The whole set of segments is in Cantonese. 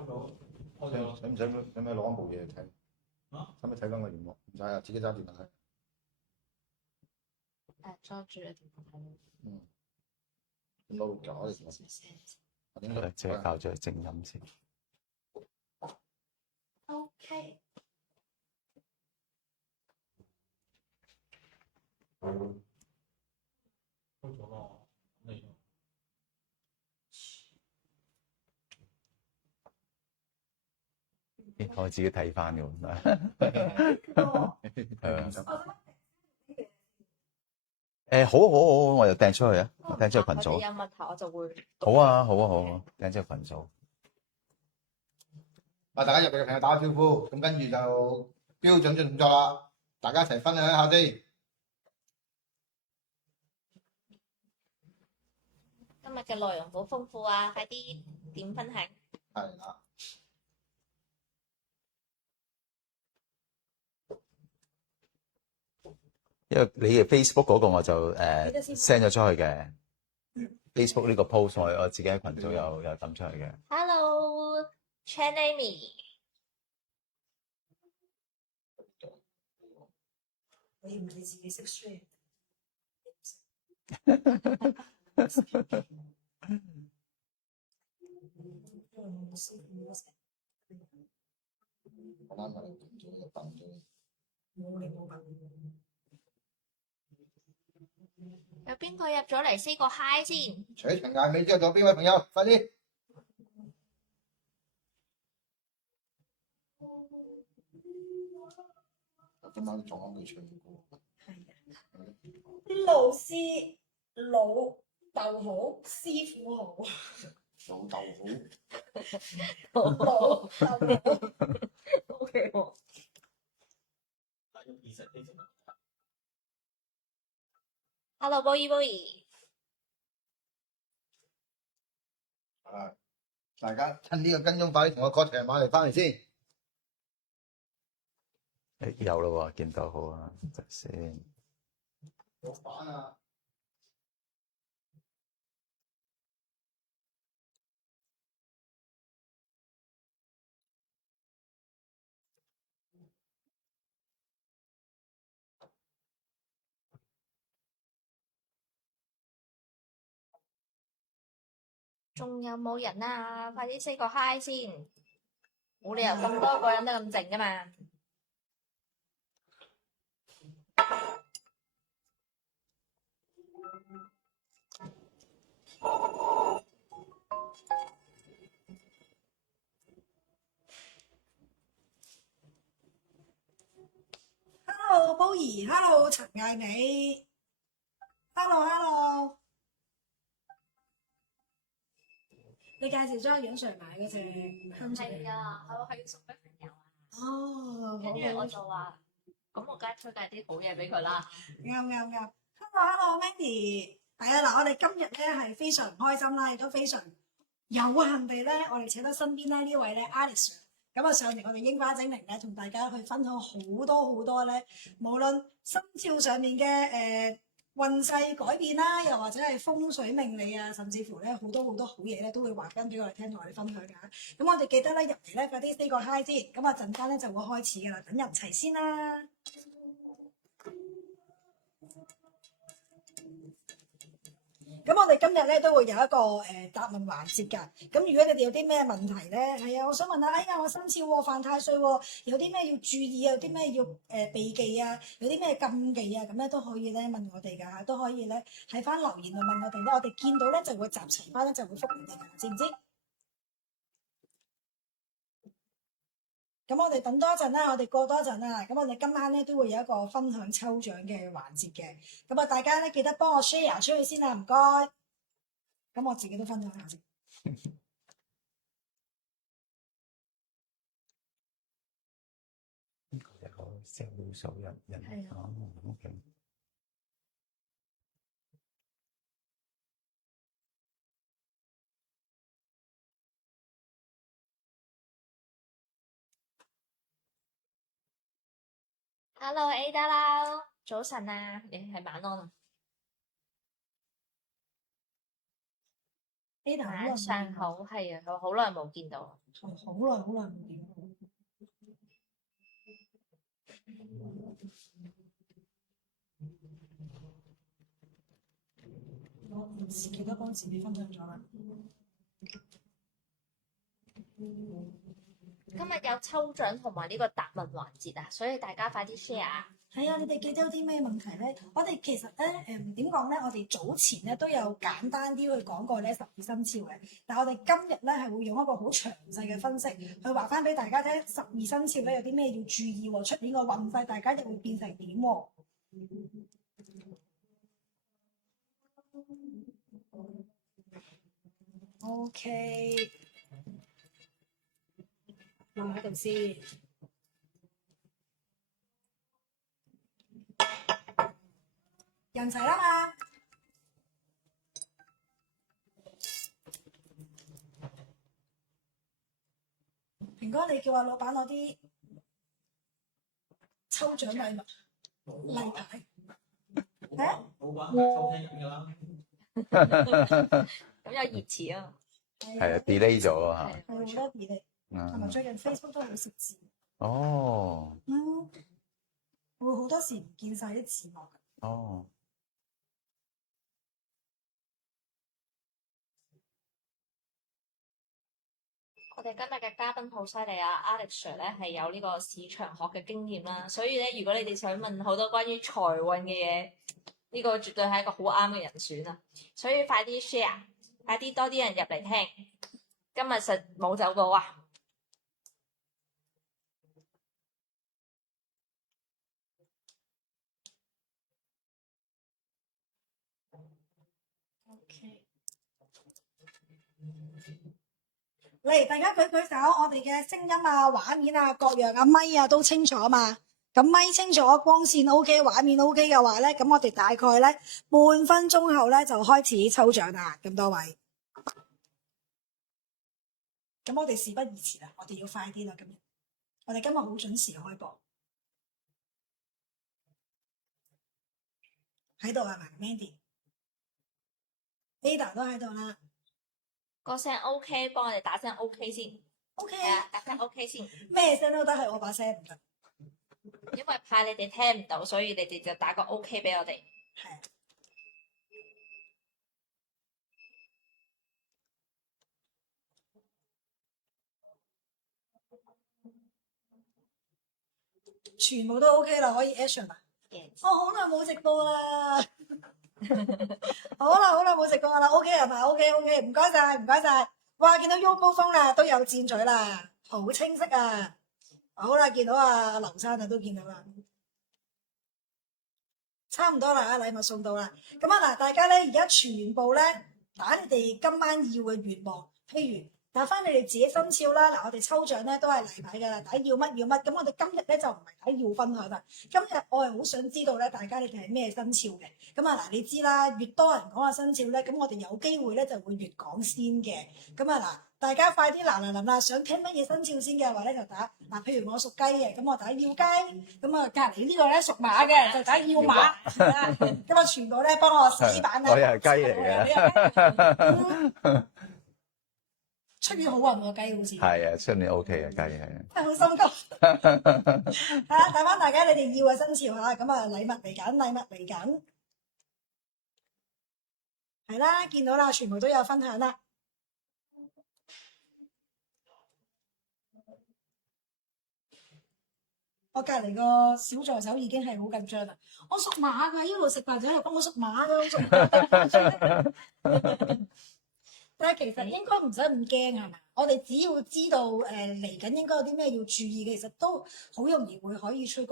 使唔使攞翻部嘢睇？使唔使睇翻個熒幕？唔使啊，自己揸電話睇。裝住你電話睇。嗯。都搞嚟㗎。應該即係校咗靜音先。OK。開咗咯，你我自己睇翻㗎喎。好，我就掟出去啊，掟出去群組。有問題我就會。好啊，掟出去群組。大家入嚟嘅朋友打個招呼，咁跟住就標準動作啦，大家一齊分享一下先。今日嘅內容好豐富啊！快啲點分享。係啦。因為你嘅 Facebook 嗰個我就send 咗出去嘅。Facebook 呢個 post 我自己喺群組有抌出去嘅。Hello，Chan Amy。你唔係自己識 share。有邊個入咗嚟 say 個 hi 先？除咗陳艾美之後，仲有邊位朋友？快啲！今晚撞啱佢唱歌。老師老豆好，師傅好。老豆好。老豆好。OK 喎。Hello， 波兒。大家趁呢個跟蹤快啲同我過場買嚟翻嚟先。有咯喎，見到好啊，等先。老闆啊！仲有冇人啊？快啲 say 個 hi 先，冇理由咁多個人都咁靜噶嘛。Hello， 波兒 ，Hello， 陳艾美 ，Hello。你介紹咗阿楊 Sir 買嗰隻香水？係啊，我係要送俾朋友啊。哦，跟住我就話，咁我梗係推介啲好嘢俾佢啦。啱。Hello，Mandy。係啊，嗱，我哋今日咧係非常開心啦，亦都非常有幸地咧，我哋請到身邊咧呢位咧 Alice。咁啊，上嚟我哋櫻花精靈咧，同大家去分享好多咧，無論生肖上面嘅運勢改變啦，又或者係風水命理啊，甚至乎咧好多好嘢咧，都會話翻俾我哋聽，同我哋分享㗎。咁我哋記得咧入嚟咧，快啲 say 個 hi 先。咁啊陣間咧就會開始㗎啦，等入齊先啦。咁我哋今日咧都會有一個答問環節㗎。咁如果你哋有啲咩問題咧，係啊，我想問下，哎呀，我生肖喎，犯太歲喎，有啲咩要注意啊？有啲咩要避忌啊？有啲咩禁忌啊？咁咧都可以咧問我哋㗎，都可以咧喺翻留言度問我哋咧，我哋見到咧就會集齊翻咧，就會覆你哋㗎，知唔知？咁我哋等多一陣啦，我哋過多一陣啦。咁我哋今晚咧都會有一個分享抽獎嘅環節嘅。咁啊，大家咧記得幫我 share 出去先啦，唔該。咁我自己都分享下先。呢個係個銷售人哦 ，OK。Hello Ada 啦，早晨啊，你係晚安啊？ Ada 好耐晚冇上好，係啊，我好耐冇見到。好耐冇見過。我唔記得幫自己分享咗啦。今日有抽獎同埋呢個答問環節啊，所以大家快啲 share 啊！係啊，你哋記得有啲咩問題咧？我哋其實咧點講咧？我哋早前咧都有簡單啲去講過咧12生肖嘅，但係我哋今日咧係會用一個好詳細嘅分析去話翻俾大家聽12生肖咧有啲咩要注意喎，出年個運勢大家又會變成點喎？OK， 留喺度先。人齊啦嘛，平哥你叫阿老闆攞啲抽獎禮物例牌，係老闆收聽緊㗎啦。咁有熱詞啊，係啊 delay 咗啊係好多 delay，同埋最近 Facebook 都好食字，哦會好多時唔見晒啲字幕。哦，我哋今日嘅嘉賓好犀利啊 ，Alex Sir 咧係有呢個市場學嘅經驗啦，所以咧如果你哋想問好多關於財運嘅嘢，呢個絕對係一個好啱嘅人選啊！所以快啲 share， 快啲多啲人入嚟聽，今日實冇走到啊！嚟，大家舉舉手，我哋嘅聲音啊、畫面啊、各樣啊、咪啊都清楚嘛。咁咪清楚，光線 OK， 畫面 OK 嘅話咧，咁我哋大概咧半分鐘後咧就開始抽獎啦。咁多位，咁我哋事不宜遲啦，我哋要快啲啦。我哋今日好準時開播，喺度係咪 Mandy、Ada 都喺度啦。個聲 OK， 幫我哋打聲 OK 先。OK，係啊，打聲 OK 先。咩聲都得，係我把聲唔得。因為怕你哋聽唔到，所以你哋就打個 OK 俾我哋。係。全部都 OK 啦，可以 action 啦。Yes. 我好耐冇直播啦，好耐冇直播啦。OK 係咪 ？OK， 唔該晒，唔該晒。哇，見到 U 高峰啦，都有箭嘴啦，好清晰啊。好啦，見到啊劉生啊，都見到啦。差唔多啦，禮物送到啦。咁啊嗱，大家咧而家全部咧打你哋今晚要嘅願望，譬如打翻你哋自己生肖啦。嗱，我哋抽獎咧都係例牌㗎啦，打要乜要乜。咁我哋今日咧就唔係打要分享啦。今日我係好想知道咧，大家你哋係咩生肖嘅？咁啊嗱，你知啦，越多人講下生肖咧，咁我哋有機會咧就會越講先嘅。咁啊嗱。大家快啲嗱，想聽乜嘢生肖先嘅話咧就打嗱，譬如我屬雞嘅，咁我打要雞，咁啊隔離呢個咧屬馬嘅就打要馬，咁啊全部咧幫我洗版啦。我又係雞嚟嘅，出年好運喎雞好似。係啊，出年 OK 嘅雞係。真係好心急。係啦，打翻大家你哋要嘅生肖嚇，咁啊禮物嚟緊，係啦，見到啦，全部都有分享啦。我隔離個小助手已經係好緊張啦！我屬馬㗎，一路食飯就喺度講我屬馬㗎，我屬馬。但係其實應該唔使咁驚係嘛？我哋只要知道嚟緊應該有啲咩要注意嘅，其實都好容易會可以趨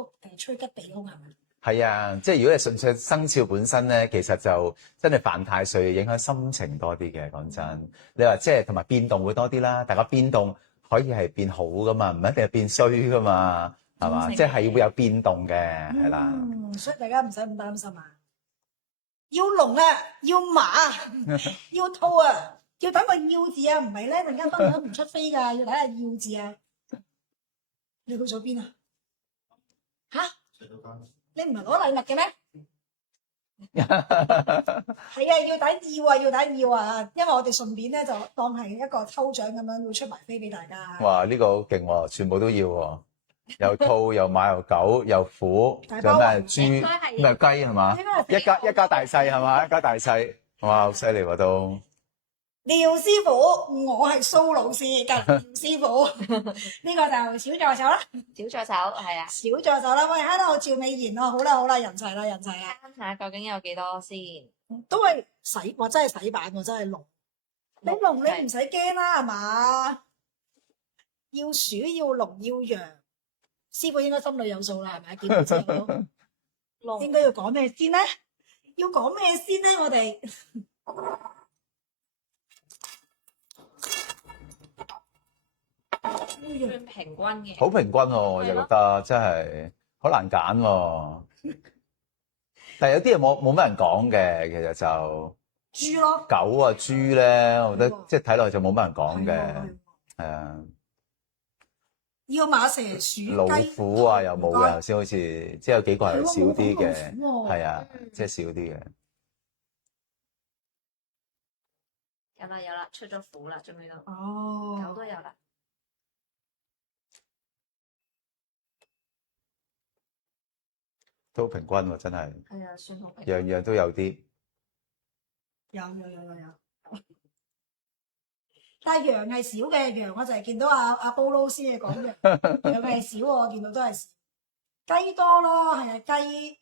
吉避凶係咪？係啊，即係如果係純粹生肖本身咧，其實就真係犯太歲影響心情多啲嘅。講真，你話即係同埋變動會多啲啦，大家變動可以係變好噶嘛，唔一定係變衰噶嘛。係嘛？即係會有變動嘅，係啦。所以大家唔使咁擔心啊！要龍啊，要馬，要兔啊，要等個要字啊，唔係咧陣間分享唔出飛㗎，要睇下要字啊！你去咗邊啊？嚇？你唔係攞禮物嘅咩？係啊，要打要啊，要打要啊！因為我哋順便咧就當係一個抽獎咁樣，會出埋飛俾大家。哇！呢個好勁喎，全部都要喎，有兔有馬有狗有虎，仲有咩豬應該係咩雞係嘛？應該係一家大細係嘛？一家大細，哇！好犀利喎都。廖師傅，我係蘇老師，隔離廖師傅，呢個就小助手啦，小助手係啊，小助手啦。喂，hello，趙美賢哦，好啦好啦，人齊啦人齊啦，啱下究竟有幾多先？都係洗，哇真係洗版喎，真係龍。你龍你唔使驚啦，係嘛？要鼠要龍要羊，師傅應該心裏有數啦，係咪？見到之後都龍應該要講咩先咧？要講咩先咧？我哋算平均嘅，好平均喎，我就覺得真係好難揀喎。但係有啲嘢冇乜人講嘅，其實就豬咯，狗啊、豬咧，我覺得係喎即係睇落就冇乜人講嘅，係喎係啊。要馬蛇鼠老雞虎啊又冇嘅，頭先好似即係有幾個係少啲嘅，係喎係啊嗯，即係少啲嘅。有啦，出咗虎啦，終於都狗哦，都有啦。都平均喎，真係係啊，算好平均。樣樣都有啲。有。但係羊係少嘅，羊我就係見到阿煲撈先係講嘅，羊係少喎，我見到都係少。雞多咯，係啊，雞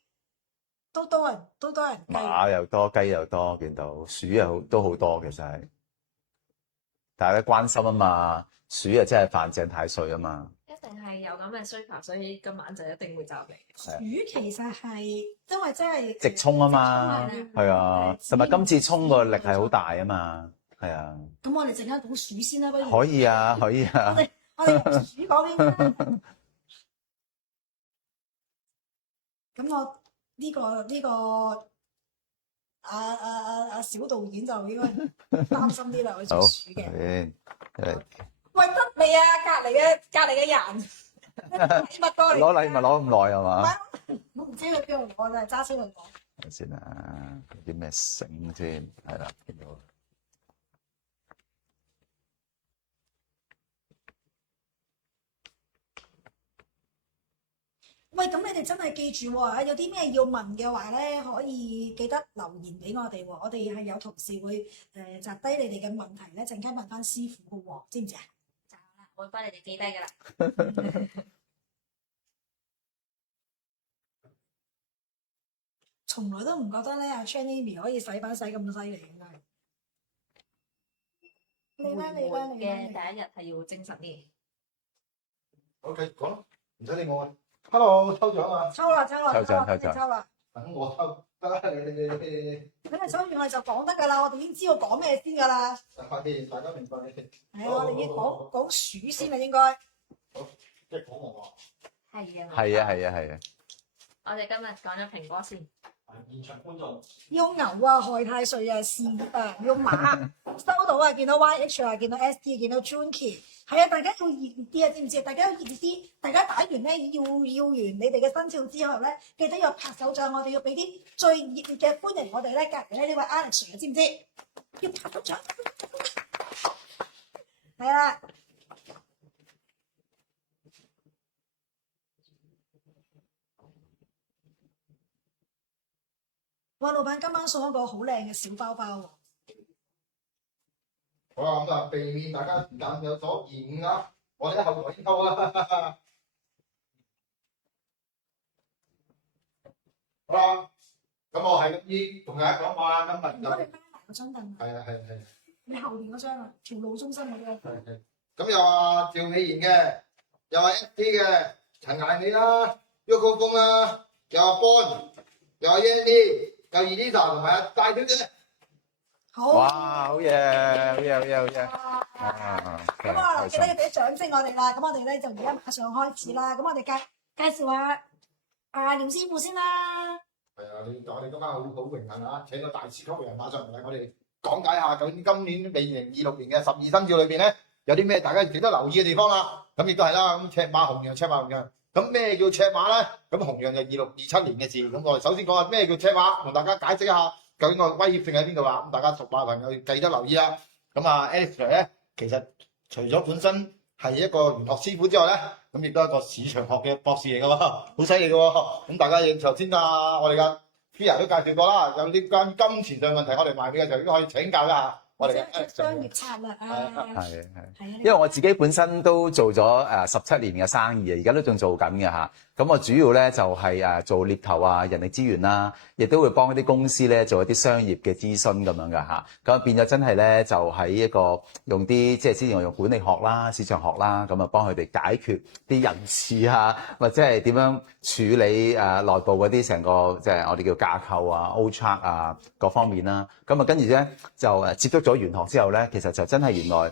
都多人雞。馬又多，雞又多，見到鼠又都好多嘅，真係大家都關心啊嘛。鼠啊，真係犯正太歲啊嘛。一定係有咁嘅需求，所以今晚就一定會就嚟。鼠其實係因為真係直衝啊嘛，直衝係啊，同埋今次衝個力係好大啊嘛，係啊，咁我哋陣間講鼠先啦，不如可以啊，可以啊，我哋由鼠講先啦。咁我呢個小導演就應該擔心啲啦，佢好，做鼠嘅。先喂，得未啊？隔離嘅人禮物過嚟，攞禮物攞咁耐係嘛？我唔知去邊度攞，就係揸車去攞。睇先啊，有啲咩繩先？係啦，見到。喂，咁你哋真係記住喎，有啲咩要問嘅話咧，可以記得留言俾我哋喎。我哋係有同事會摘低你哋嘅問題咧，陣間問翻師傅嘅喎，知唔知啊？就啦，我會幫你哋記低㗎啦。從來都唔覺得咧，阿 Channy 可以洗版洗咁犀利嘅真係。你啦嘅第一日係要精神啲。 OK，講啦，唔使理我啊。Hello，抽獎啊！抽啦，抽獎抽啦！等我抽得啦，你。咁你抽完我哋就講得㗎啦，我哋已經知道講咩先㗎啦。係，大家明白你。係啊，我哋已經講鼠先啦，應該。即係講我話。係啊。係啊，係啊，係啊。我哋今日講咗蘋果先。現場觀眾，要牛啊，害太歲啊，事業啊，要馬收到啊，見到 YH 啊，見到 ST， 見到 Junkie， 係啊，大家要熱烈啲啊，知唔知啊？大家要熱烈啲，大家打完咧要完你哋嘅生肖之後咧，記得要拍手掌，我哋要俾啲最熱烈嘅歡迎我哋咧，隔離咧呢位 Alex 啊，知唔知？要拍手掌，係啦。哇！老闆今晚送一個好靚嘅小包包喎。好啦，咁啊，避免大家時間有所延誤啊，我哋喺後台先抽啊。好啦，咁我係咁依同大家講話啦，今日就如果你拉埋嗰張凳，係。你後邊嗰張啊，條路中心嗰張。係。咁又話趙美賢嘅，又話 ST 嘅，陳艾美啦，喐高峰啦，又話 Bon，又話 Yanny，又 Elisa 同埋阿大小姐。好。哇！好嘢，好嘢，好嘢，好嘢。啊真係咁啊，開心記得要俾掌聲我哋啦。咁我哋咧就而家馬上開始啦。咁我哋介紹下阿廖師傅先啦。係啊，我哋今晚好榮幸啊，請個大師級嘅人馬上嚟，我哋講解下究竟今年2026年嘅12生肖裏邊咧，有啲咩大家值得留意嘅地方啦。咁亦都係啦，咁赤馬紅羊、赤馬紅羊，咁咩叫赤馬咧？咁同樣就26、27年嘅事。咁我哋首先講下咩叫赤馬，同大家解釋一下究竟個威脅性喺邊度啦。咁大家熟馬朋友記得留意啦。咁啊 Alex 咧，其實除咗本身係一個玄學師傅之外咧，咁亦都係一個市場學嘅博士嚟㗎喎，好犀利㗎喎。咁大家認頭先我哋嘅 Pia 都介紹過啦，有啲關於金錢上問題，我哋賣嘢嘅時候都可以請教一下我哋嘅 Alex。商業策略啊，係。係啊，因為我自己本身都做咗17年嘅生意啊，而家都仲做緊嘅嚇。咁我主要咧就係做獵頭啊、人力資源啦，亦都會幫一啲公司咧做一啲商業嘅諮詢咁樣嘅嚇。咁變咗真係咧就喺一個用啲即係之前我用管理學啦、市場學啦，咁啊幫佢哋解決啲人事啊，或者係點樣處理內部嗰啲成個即係我哋叫架構啊、O-chart 啊各方面啦。咁啊跟住咧就接觸咗玄學之後咧，其實就真係原來。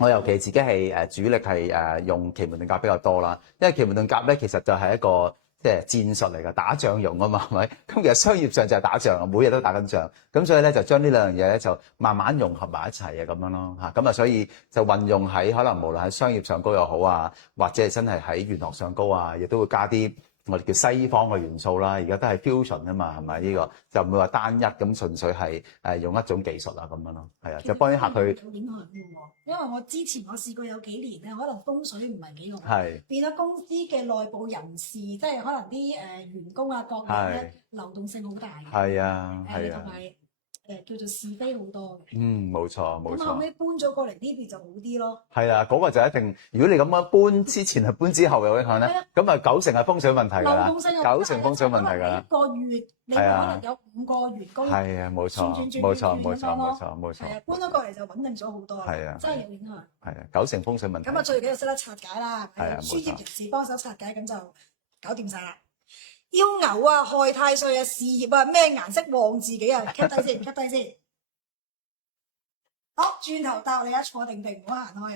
我尤其自己係主力係用奇門遁甲比較多啦，因為奇門遁甲咧其實就係一個即係戰術嚟㗎，打仗用啊嘛，係咪？咁其實商業上就係打仗，每日都打緊仗，咁所以咧就將呢兩樣嘢咧就慢慢融合埋一齊啊咁樣咯嚇，咁啊所以就運用喺可能無論喺商業上高又好啊，或者係真係喺玄學上高啊，亦都會加啲我哋叫西方嘅元素啦，而家都係 fusion 啊嘛，係咪？呢個就唔會話單一咁，純粹係用一種技術啊咁樣咯，係啊，就幫啲客去有影響嘅喎，因為我之前我試過有幾年咧，可能風水唔係幾好，係變咗公司嘅內部人士，即係可能啲員工啊各樣咧流動性好大嘅，係啊係啊，同埋叫做是非好多嘅。冇錯冇錯。咁後尾搬咗過嚟呢邊就好啲咯。係啊，嗰個就一定。如果你咁樣搬之前係搬之後有影響咧，咁啊90%係風水問題㗎啦，流動性又好大90%風水問題㗎啦。一個月你可能有5個員工，係啊，冇錯轉冇錯冇錯咁樣咯冇錯冇錯。係啊，搬咗過嚟就穩定咗好多。係啊真係有影響。係啊，90%風水問題。咁啊，最緊要識得拆解啦，係啊冇錯專業人士幫手拆解，咁就搞掂晒啦。要牛啊，害太歲啊，事業啊，咩顏色旺自己啊？cut 低先，cut 低先。好，轉頭答你啊，坐定定，唔好行開啊。